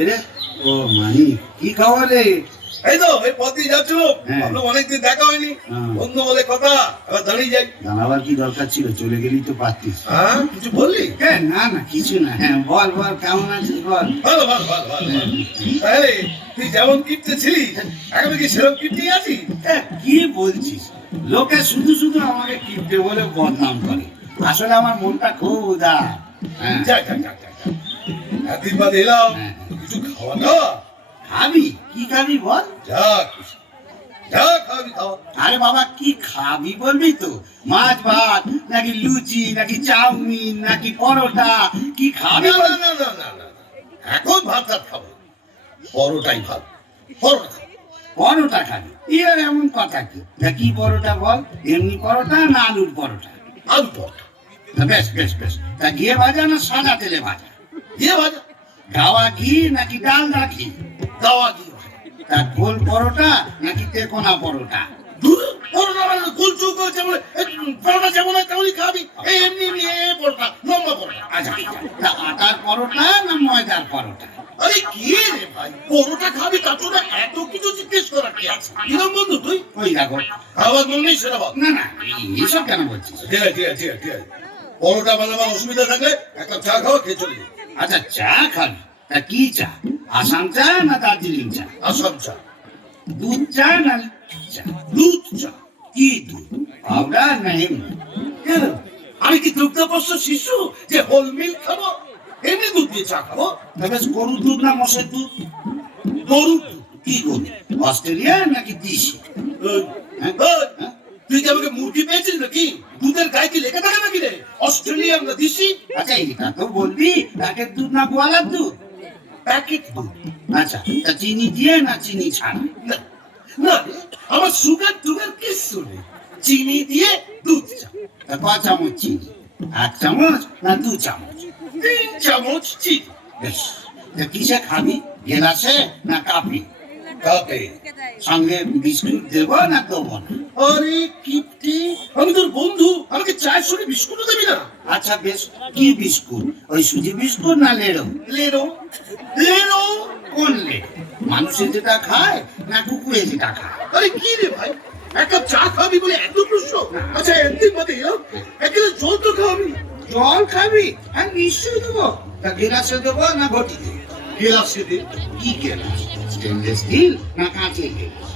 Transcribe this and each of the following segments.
এরে ও মানি কি খবর রে? এই তো এই পথে যাচ্ছিল, ভাবলাম অনেকদিন দেখা হয়নি, বন্ধু বলে কথা, এবার দাঁড়িয়ে যাই। জানাবার কি দরকার ছিল? চলে গেলি তো পারতিস। হ্যাঁ, কিছু বললি? না না কিছু না। হ্যাঁ বল বল, কেমন আছিস বল। ভালো ভালো ভালো ভালো। তাহলে তুই যেমন কিপ্টে ছিলি এখন কি সেরকম কিপ্টেই আছিস? কি বলছিস? লোকে শুধু শুধু আমাকে কিপটে বলে বদনাম করে, আসলে আমার মনটা খুব উদার। যাক যাক যাক যাক, এতদিন বাদে এলাম, কিছু খাওয়া দাওয়া। খাবি? কি খাবি বল। যা খুশি, যা খাবি খাওয়া। আরে বাবা কি খাবি বলবি তো? মাছ ভাত নাকি লুচি নাকি চাউমিন নাকি পরোটা, কি খাবি? না না না না না, এখন ভাত ভাত খাবো, পরোটাই ভালো, পরোটা খাবো। পরোটা খাবি? এর এমন কথা কি? তা কি পরোটা বল? এমনি পরোটা না আলুর পরোটা? আলু পরোটা। বেশ বেশ বেশ, তা ঘিয়ে ভাজা না সাদা তেলে ভাজা? দিয়ে ভাজা। গাওয়া ঘি নাকি ডালদা ঘি? দাওয়া দিয়ে ভাজা। তা গোল পরোটা নাকি তেকোনা পরোটা? পরোটা মানে গোল চৌকো যেমন, পরোটা যেমন হয় তেমনই খাবি। এই এমনি এমনি এই পরোটা, লম্বা পরোটা। আচ্ছা তা আটার পরোটা না ময়দার পরোটা? আরে কি রে ভাই, পরোটা খাবি তার জন্য এত কিছু জিজ্ঞেস করা কি আছে? কিরম বন্ধু তুই? ওই দেখো। খাবার মন নেই সেটা বল। না না এইসব কেন বলছিস? ঠিক আছে ঠিক আছে ঠিক আছে ঠিক আছে, পরোটা বানাবার অসুবিধা থাকলে একটা চা খাওয়া খেয়ে চলে যাবে। আচ্ছা চা খাবি? তা কি চা? আসাম চা না দার্জিলিং চা? আসাম চা। দুধ চা না চা? দুধ চা। কি দুধ, পাউডার না এমনি? কেন, আমি কি দুগ্ধপোষ্য শিশু যে হোল মিল্ক খাবো? এমনি দুধ দিয়ে চা খাবো। তবে গরুর দুধ না মোষের দুধ? গরুর দুধ। কি গরু, অস্ট্রেলিয়া নাকি দেশি? এই, এই, তুই কি আমাকে মুরগি পেয়েছিস নাকি? দুধের গায়ে কি লেখা থাকে নাকি রে অস্ট্রেলিয়ান না দেশি? আচ্ছা এটা তো বলবি প্যাকেট দুধ না গোয়ালার দুধ? প্যাকেট দুধ। আচ্ছা তা চিনি দিয়ে না চিনি ছাড়া? না না রে, আমার সুগার টুগার কিচ্ছু নেই, চিনি দিয়ে দুধ চা। তা ক চামচ চিনি? 1 চামচ না 2 চামচ? 3 চামচ চিনি। বেশ, তা কিসে খাবি? গেলাসে না কাপে? কাপে। সঙ্গে বিস্কুট দেবো না দেবো না? আরে কিপটি, আমি তোর বন্ধু, আমাকে চায়ের সঙ্গে বিস্কুটও দেবি না? আচ্ছা বেশ, কি বিস্কুট? ওই সুজি বিস্কুট না লেড়ো? লেরো। লেরো। কোন লেড়ো? মানুষে যেটা খায় না কুকুরে যেটা খায়? আরে কি রে ভাই, এক কাপ চা খাবি বলে এত প্রশ্ন? আচ্ছা একদিন বাদে এলাম, এক গ্লাস জল তো খাওয়াবি। জল খাবি? হ্যাঁ নিশ্চয়ই দেবো। তা গেলাসে দেবো না ঘটিতে? গেলাসে দে। কি গেলাস? স্টেনলেস স্টিল না কাঁচের গেলাস?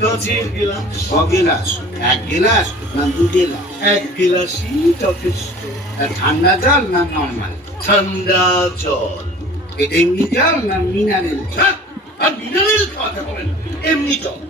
কাঁচের গেলাস। ক গেলাস? 1 গেলাস না 2 গেলাস? এক গেলাসই যথেষ্ট। তা ঠান্ডা জল না নর্মাল? ঠান্ডা জল। এমনি জল না মিনারেল জল? হ্যাঁ, আর মিনারেল খাওয়াতে হবে না, এমনি জল।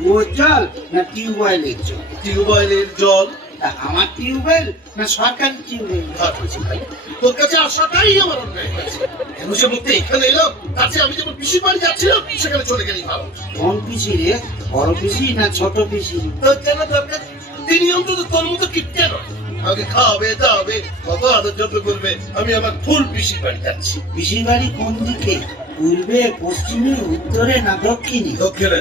কুয়োর জল না টিউবওয়েলের জল? টিউবওয়েলের জল। তা আমার টিউবওয়েল না সরকারি টিউবওয়েল? ভাত হয়েছে ভাই, তোর কাছে আসাটাই আমার অন্যায় হয়েছে। কেন সে মুক্তি এখানে এলাম, তার চেয়ে আমি যেমন পিসির বাড়ি যাচ্ছিলাম সেখানে চলে গেলেই ভালো। কোন পিসি রে? বড় পিসি না ছোট পিসি? তোর কেন দরকার? তিনি অন্তত তোর মতো কিপটে নয়, আমাকে খাওয়াবে দাওয়াবে, কত আদর যত্ন করবে। আমি আমার ফুল পিসির বাড়ি যাচ্ছি। পিসির বাড়ি কোন দিকে? পূর্বে, পশ্চিমে, উত্তরে না দক্ষিণে? দক্ষিণে।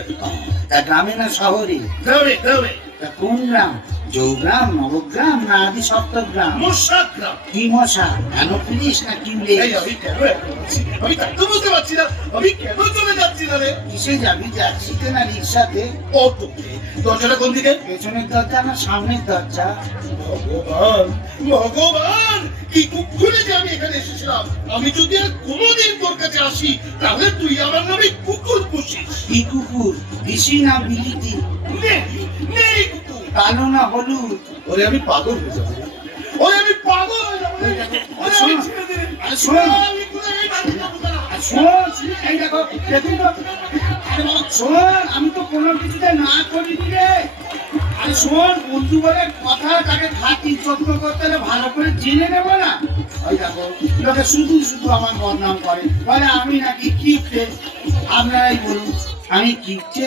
তা গ্রামে না শহরে? গ্রামে গ্রামে। তা কোন গ্রাম? জৌগ্রাম, নবগ্রাম না আদি সপ্তগ্রাম? মশা গ্রাম। কি মশা? অ্যানোফিলিস না কিউলে? এই আমি কেন এখন বলছি? আমি তাই তো বুঝতে পারছি না, আমি কেন চলে যাচ্ছি না রে? কিসে যাবি? ট্যাক্সিতে না রিক্সাতে? অটোতে। দরজাটা কোন দিকে? পেছনের দরজা না সামনের দরজা? ভগবান ভগবান, কি কুকুরে যে আমি এখানে এসেছিলাম। আমি যদি আর কোনোদিন তোর কাছে আসি তাহলে তুই আমার নামে কুকুর পুষিস। কি কুকুর? দেশি না বিলিতি? নেই নেই কুকুর। কালো না হলুদ? ওরে আমি পাগল হয়ে যাবো, ওরে আমি পাগল হয়ে যাবো, ওরে আমি ছেড়ে দে। আরে শোন, আমি কোথায় বাড়ি যাবো না। আরে শোন, এই দেখো, দেখুন তো। আরে বাবা, শোন, আমি তো কোনো কিছুতে না করিনি রে। আরে শোন, বন্ধু বলে কথা, তাকে খাতি যত্ন করতে হলে ভালো করে জেনে নেবো না? ওই দেখো, লোকে শুধু শুধু আমার বদনাম করে, বলে আমি নাকি কিপটে। আপনারাই বলুন, আমি কিপটে?